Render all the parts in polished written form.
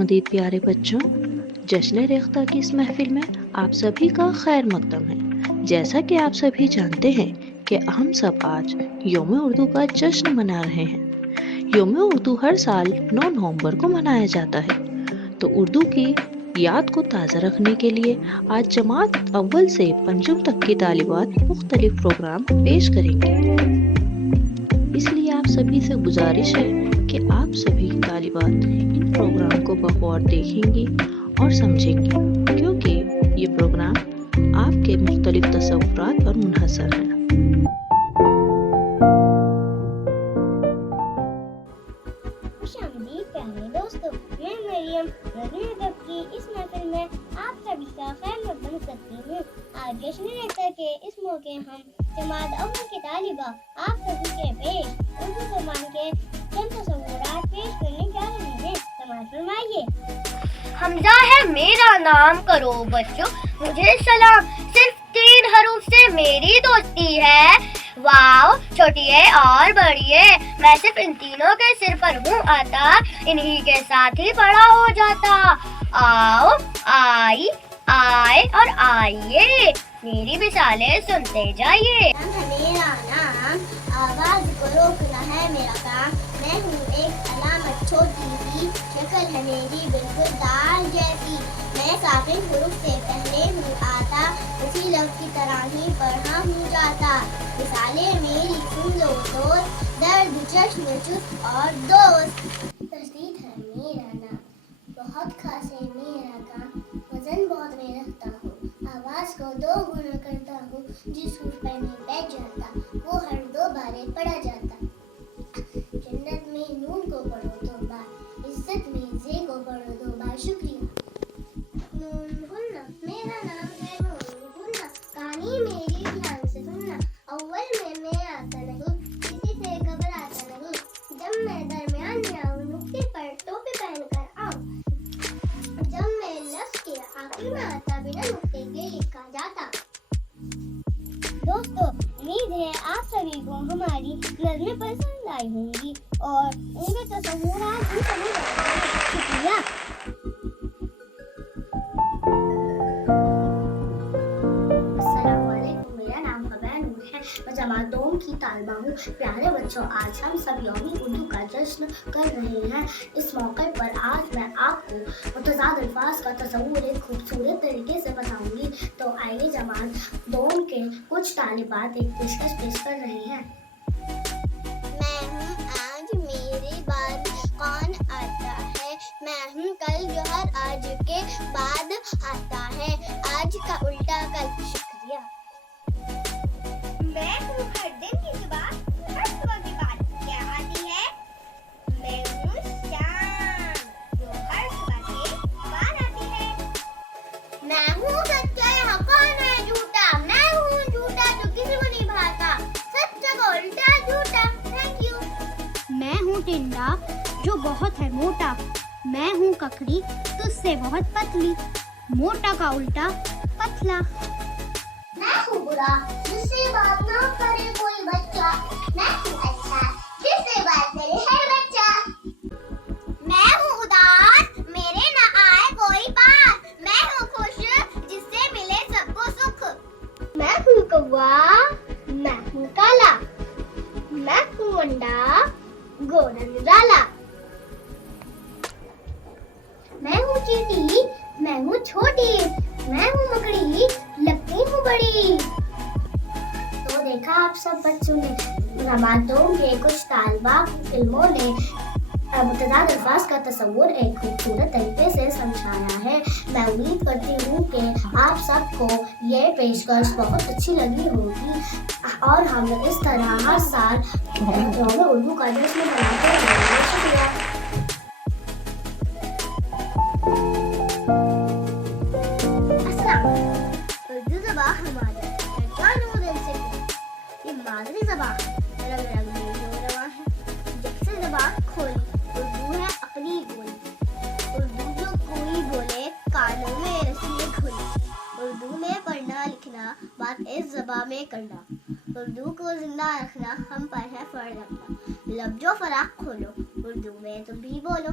آمدید پیارے بچوں، جشن ریختہ کی اس محفل میں آپ سبھی کا خیر مقدم ہے۔ جیسا کہ آپ سبھی جانتے ہیں کہ ہم سب آج یوم اردو کا جشن منا رہے ہیں۔ یوم اردو ہر سال 9 نومبر کو منایا جاتا ہے، تو اردو کی یاد کو تازہ رکھنے کے لیے آج جماعت اول سے پنجم تک کی طالبات مختلف پروگرام پیش کریں گے۔ اس لیے آپ سبھی سے گزارش ہے کہ آپ سبھی طالبات ان پروگرام کو بغور دیکھیں گی اور سمجھیں گی، کیونکہ یہ پروگرام آپ کے مختلف تصورات پر منحصر ہے۔ خوش آمدید پیارے دوستو، میں مریم نظم ادب کی اس محفل میں آپ سبھی کا خیر مقدم کرتی ہوں۔ آج جشن ریختہ کے اس موقع ہم جماعت اول کی طالبہ آپ سبھی کے پیش اردو زبان کے چند تصورات پیش کرنے جا رہے ہیں۔ سماعت فرمائیے۔ حمزہ ہے میرا نام، کرو بچوں مجھے سلام، صرف 3 حروف سے میری دوستی ہے، واو چھوٹی ہے اور بڑی ہے، میں صرف ان تینوں کے سر پر ہوں آتا، انہی کے ساتھ ہی بڑا ہو جاتا، آؤ آئی آئے اور آئیے، میری مثالیں سنتے جائیے۔ میرا نام، آواز کو روکنا ہے میرا کام، میں ہوں ایک علامت چھوٹی سی، شکل ہے میری بالکل دال جیسی، میں ساکن حروف سے پہلے ہوں آتا، اسی لفظ کی طرح ہی پڑھا ہوں جاتا، مثالیں میری سن لو دوست، درد چشم چست اور دوست۔ تجدید ہے میرا نام، بہت خاص ہے میرا کام، وزن بہت میں رکھتا ہوں، آواز کو 2 گنا کرتا ہوں، جس حرف پر میں بیٹھ جاتا وہ ہر 2 بارے پڑھا جاتا، جنت میں نون کو پڑھو 2 بار، عزت میں زے کو پڑھو 2 بار، شکریہ۔ نون ہلنا، میرا نام ہے نون ہلنا، کہانی میری دھیان سے سننا، اول میں آتا نہیں، کسی سے گھبراتا نہیں، جب میں درمیان میں آؤں نقطے پر ٹوپی پہن کر آؤں، جب میں لفظ کے آخر میں آتا بنا نقطے کے لکھا جاتا۔ دوستو، امید ہے آپ سبھی کو ہماری نظمیں پسند آئی ہوں گی اور ان کے تصورات بھی سمجھ آئے ہیں۔ شکریہ۔ السلام علیکم، میرا نام حبیب نور ہے، میں جماعت دوم کی طالبہ ہوں۔ پیارے بچوں، آج ہم سب یوم اردو کا جشن کر رہے ہیں۔ اس موقع پر آج میں آپ کو متضاد الفاظ کا تصور ایک خوبصورت طریقے سے بتاؤں گی، تو آئیے جماعت دوم کے کچھ طالبات ایک پیشکش پیش کر رہے ہیں۔ میں ہوں آج میرے بعد کون آتا ہے، میں ہوں کل جوہر آج کے بعد آتا ہے، آج کا الٹا کل۔ شکریہ۔ میں ہوں ہر دن کی صبح، ہر صبح کے بعد کیا آتی ہے، میں ہوں شام جو ہر صبح کے بعد آتی ہے، میں ہوں سچا یہاں کون ہے جھوٹا، میں ہوں جھوٹا جو کسی کو نہیں بھاتا، سچا کا الٹا جھوٹا۔ Thank you. میں ہوں ٹنڈا جو بہت ہے موٹا، میں ہوں ککڑی تجھ سے بہت پتلی، موٹا کا الٹا پتلا۔ میں ہوں برا جس سے بات نہ کرے کوئی بچہ، میں ہوں اچھا جس سے بات کرے ہر بچہ، میں ہوں اداس میرے نہ آئے کوئی پاس، میں ہوں خوش جس سے ملے سب کو سکھ، میں ہوں کوا میں ہوں کالا، میں ہوں انڈا گولا نرالا، میں ہوں چیٹی میں ہوں چھوٹی، میں ہوں مکڑی لگتی ہوں بڑی۔ تو دیکھا آپ سب بچوں نے، جماعت دوم کے کچھ طالبہ علموں نے متضاد الفاظ کا تصور ایک خوبصورت طریقے سے سمجھایا ہے۔ میں امید کرتی ہوں کہ آپ سب کو یہ پیشکش بہت اچھی لگی ہوگی اور ہم اس طرح ہر سال یوم اردو کا جشن مناتے رہیں گے۔ شکریہ۔ السلام علیکم۔ اردو زبان ہماری جان و دل سے یہ مادری زبان، رنگ رنگ میں جو رواں ہے، جب سے زبان کھولی اردو ہے اپنی بولی، اردو جو کوئی بولے کانوں میں رسیے کھلی، اردو میں پڑھنا لکھنا بات اس زبان میں کرنا، اردو کو زندہ رکھنا ہم پر ہے فرض اپنا، لب جو فراق کھولو اردو میں تم بھی بولو،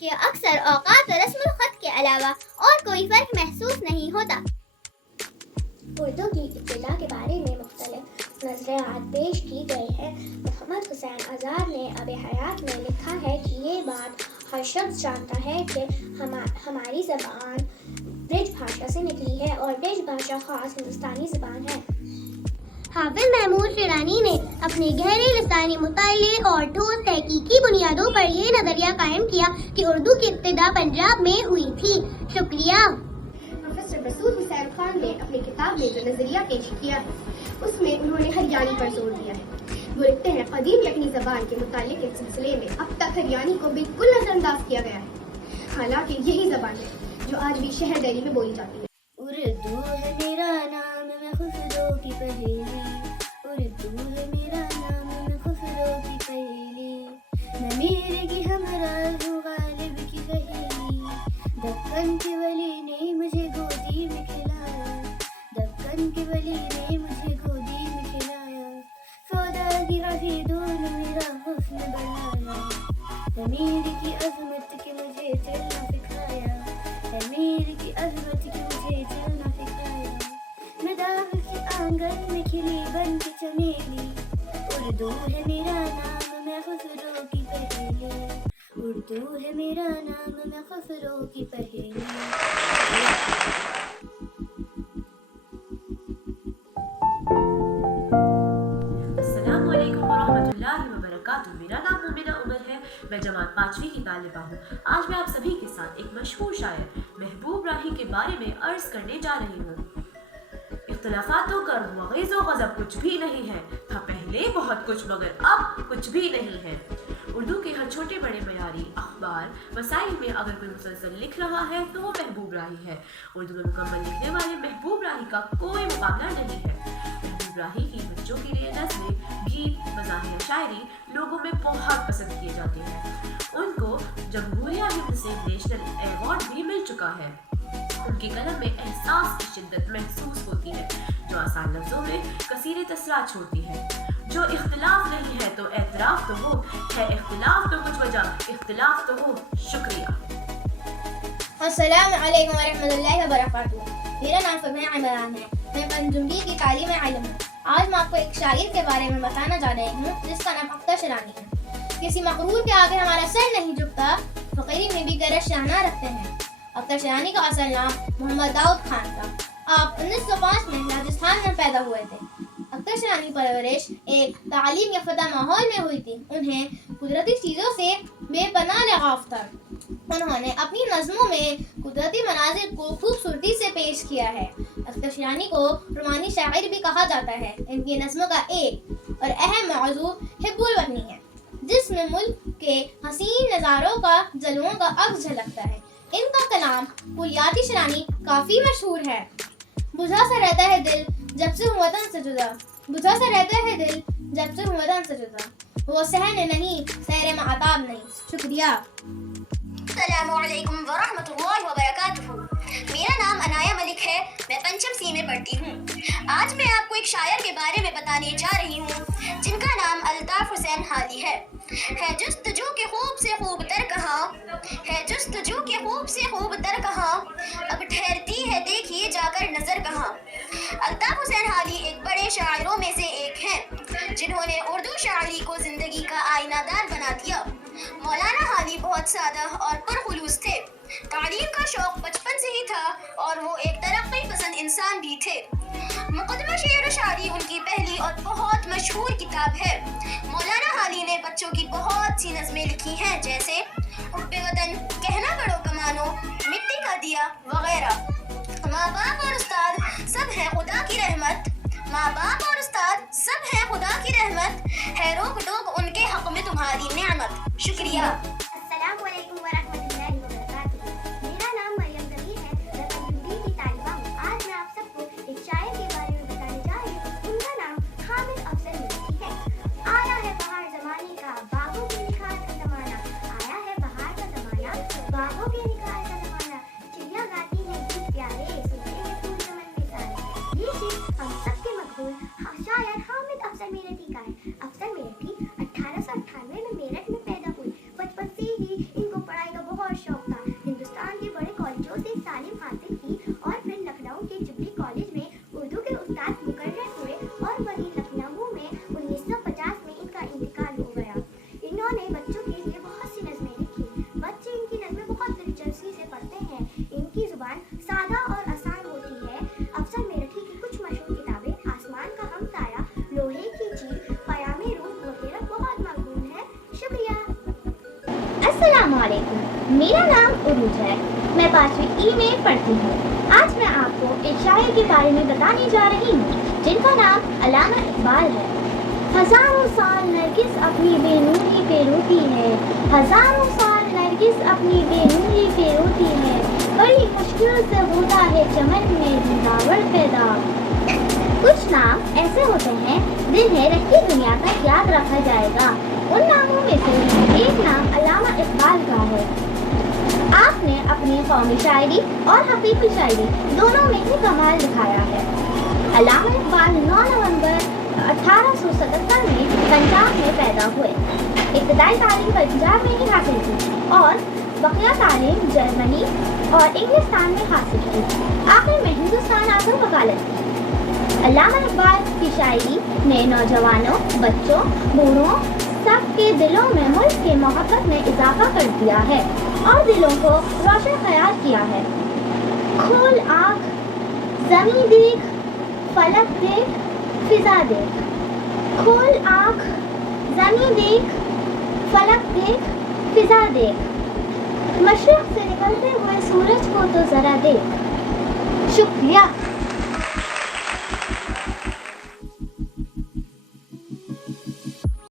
کہ اکثر اوقات رسم الخط کے علاوہ اور کوئی فرق محسوس نہیں ہوتا۔ اردو کی ابتدا کے بارے میں مختلف نظریات پیش کی گئی ہیں۔ محمد حسین آزاد نے آب حیات میں لکھا ہے کہ یہ بات ہر شخص جانتا ہے کہ ہماری زبان برج بھاشا سے نکلی ہے اور برج بھاشا خاص ہندوستانی زبان ہے۔ حافظ محمود شیرانی نے اپنے گہرے لسانی مطالعے اور ٹھوس تحقیقی بنیادوں پر یہ نظریہ قائم کیا کہ اردو کی ابتدا پنجاب میں ہوئی تھی۔ شکریہ۔ پروفیسر مسعود حسین خان نے اپنی کتاب میں جو نظریہ پیش کیا ہے اس میں انہوں نے ہریانی پر زور دیا ہے۔ وہ لکھتے ہیں قدیم یکنی زبان کے مطالعے کے سلسلے میں اب تک ہریانی کو بالکل نظر انداز کیا گیا ہے، حالانکہ یہی زبان ہے جو آج بھی شہر دہلی میں بولی جاتی ہے۔ اردو ہے میرا نام میں خسرو کی پہیلی، اردو ہے میرا نام میں خسرو کی پہیلی، میں میرے کی ہمراہ ہوں غالب کی سہیلی، دکن کے ولی نے مجھے گودی میں کھلایا، دکن کے ولی نے مجھے گودی میں کھلایا، سودا کی رفیدوں نے میرا حسن بڑھایا، امیر کی عظمت کے مجھے چلنا سکھایا، امیر کی عظمت کے مجھے چلنا سکھایا، میں داغ کے آنگن میں کھلی بن کے چمیلی، اردو ہے میرا نام میں خسرو کی پہیلی، اردو ہے میرا نام میں خسرو کی پہیلی۔ السلام علیکم ورحمۃ اللہ وبرکاتہ۔ میرا نام مومنہ عمر ہے، میں جماعت 5ویں کی طالبہ ہوں۔ آج میں آپ سبھی کے ساتھ ایک مشہور شاعر محبوب راہی کے بارے میں عرض کرنے جا رہی ہوں۔ اختلافات کا وغیظ و غضب کچھ بھی نہیں ہے، تھا پہلے بہت کچھ مگر اب کچھ بھی نہیں ہے۔ اردو کے ہر چھوٹے بڑے معیاری اخبار وسائل میں اگر کوئی مسلسل لکھ رہا ہے تو وہ محبوب راہی ہے۔ اردو میں مکمل لکھنے والے محبوب راہی کا کوئی مقابلہ نہیں ہے۔ محبوب راہی کی بچوں کے لیے نظمیں، گیت، مزاحیہ شاعری لوگوں میں بہت پسند کیے جاتے ہیں۔ ان کو جمہوریہ ہند سے نیشنل ایوارڈ بھی مل چکا ہے۔ ان کی قلم میں احساس کی شدت محسوس ہوتی ہے جو آسان لفظوں میں کثیر تاثرات چھوڑتی ہے۔ جو اختلاف نہیں ہے تو اعتراف تو ہو، ہے اختلاف تو کچھ وجہ اختلاف تو ہو۔ شکریہ۔ السلام علیکم ورحمۃ اللہ وبرکاتہ۔ میرا نام سمیہ عمران ہے، میں پنجابی کی تعلیم علم ہوں۔ آج میں آپ کو ایک شاعر کے بارے میں بتانا جا رہی ہوں جس کا نام اختر شیرانی ہے۔ کسی مغرور کے آگے ہمارا سر نہیں جھکتا، فقیری میں بھی گرج شانہ رکھتے ہیں۔ اختر شیرانی کا اصل نام محمد داؤد خان تھا۔ آپ 1905 میں راجستھان میں پیدا ہوئے تھے۔ اختر شیرانی پرورش ایک تعلیم یافتہ ماحول میں ہوئی تھی۔ انہیں قدرتی چیزوں سے بے پناہ لگاؤ تھا۔ انہوں نے اپنی نظموں میں قدرتی مناظر کو خوبصورتی سے پیش کیا ہے۔ اختر شیرانی کو رومانی شاعر بھی کہا جاتا ہے۔ ان کی نظموں کا ایک اور اہم موضوع حب الوطنی ہے، جس میں ملک کے حسین نظاروں کا جلووں کا عکس جھلکتا ہے۔ ان کا کلام کلیاتی شیرانی کافی مشہور ہے۔ بجھا سا رہتا ہے دل جب سے ہوں وطن سے جدا، بجھا سا رہتا ہے دل جب سے ہوں وطن سے جدا، وہ صحن نہیں سیر معتاب نہیں۔ شکریہ۔ السلام علیکم ورحمۃ اللہ وبرکاتہ۔ میرا نام عنایہ ملک ہے، میں پنچم سی میں پڑھتی ہوں۔ آج میں آپ کو ایک شاعر کے بارے میں بتانے جا رہی ہوں جن کا نام الطاف حسین حالی ہے۔ جستجو کے خوب سے خوب تر کہاں، ہے جستجو کے خوب سے خوب تر کہاں، اب ٹھہرتی ہے دیکھیے جا کر نظر کہاں۔ الطاف حسین حالی ایک بڑے شاعروں میں سے ایک ہیں جنہوں نے اردو شاعری کو زندگی کا آئینہ دار بنا دیا۔ مولانا حالی بہت سادہ اور پرخلوص تھے۔ تعلیم کا شوق بچپن سے ہی تھا اور وہ ایک ترقی پسند انسان بھی تھے۔ مقدمہ شعر و شاعری ان کی پہلی اور بہت مشہور کتاب ہے۔ مولانا حالی نے بچوں کی بہت سی نظمیں لکھی ہیں جیسے حب وطن، کہنا پڑو کمانو، مٹی کا دیا وغیرہ۔ ماں باپ اور استاد سب ہیں خدا کی رحمت، ماں باپ اور استاد سب ہیں خدا کی رحمت، ہے روک ٹوک ان کے حق میں تمہاری نعمت۔ شکریہ۔ السلام علیکم ورحمۃ اللہ وبرکاتہ۔ میرا نام مریم ضمیر ہے، میں پنجابی کی طالبہ ہوں۔ آج میں آپ سب کو ایک شاعر کے بارے میں بتانے جا رہی ہوں۔ ان کا نام حامد افضل ملکی ہے۔ آیا ہے بہار زمانے کا، باغوں کے نکھار کا زمانہ، آیا ہے بہار کا زمانہ، باغوں کے نکھار کا زمانہ، چڑیا گاتی ہے گیت پیارے، سنتے ہیں پھول چمن کے سارے۔ یہ شعر میرا نام عروج ہے، میں 5ویں ای میں پڑھتی ہوں۔ آج میں آپ کو ایک شاعر کے بارے میں بتانے جا رہی ہوں جن کا نام علامہ اقبال ہے۔ ہزاروں سال نرگس اپنی بے نوری پہ روتی ہے، ہزاروں سال نرگس اپنی بے نوری پہ روتی ہے، بڑی مشکل سے ہوتا ہے چمن میں زنداور پیدا۔ کچھ نام ایسے ہوتے ہیں جنہیں رہتی دنیا تک یاد رکھا جائے گا۔ ان ناموں میں سے ایک نام علامہ اقبال کا ہے۔ آپ نے اپنی قومی شاعری اور حقیقی شاعری دونوں میں ہی کمال دکھایا ہے۔ علامہ اقبال 9 نومبر 1877 میں پنجاب میں پیدا ہوئے۔ ابتدائی تعلیم پنجاب میں ہی حاصل کی اور بقیہ تعلیم جرمنی اور انگلستان میں حاصل کی۔ آخر میں ہندوستان آ کر وکالت کی۔ علامہ اقبال کی شاعری نے نوجوانوں، بچوں، بوڑھوں سب کے دلوں میں ملک کی محبت میں اضافہ کر دیا ہے اور دلوں کو روشن خیال کیا ہے۔ کھول آنکھ، زمیں دیکھ، فلک دیکھ، فضا دیکھ۔ کھول آنکھ، زمیں دیکھ، فلک دیکھ، فضا دیکھ۔ مشرق سے نکلتے ہوئے سورج کو تو ذرا دیکھ۔ شکریہ۔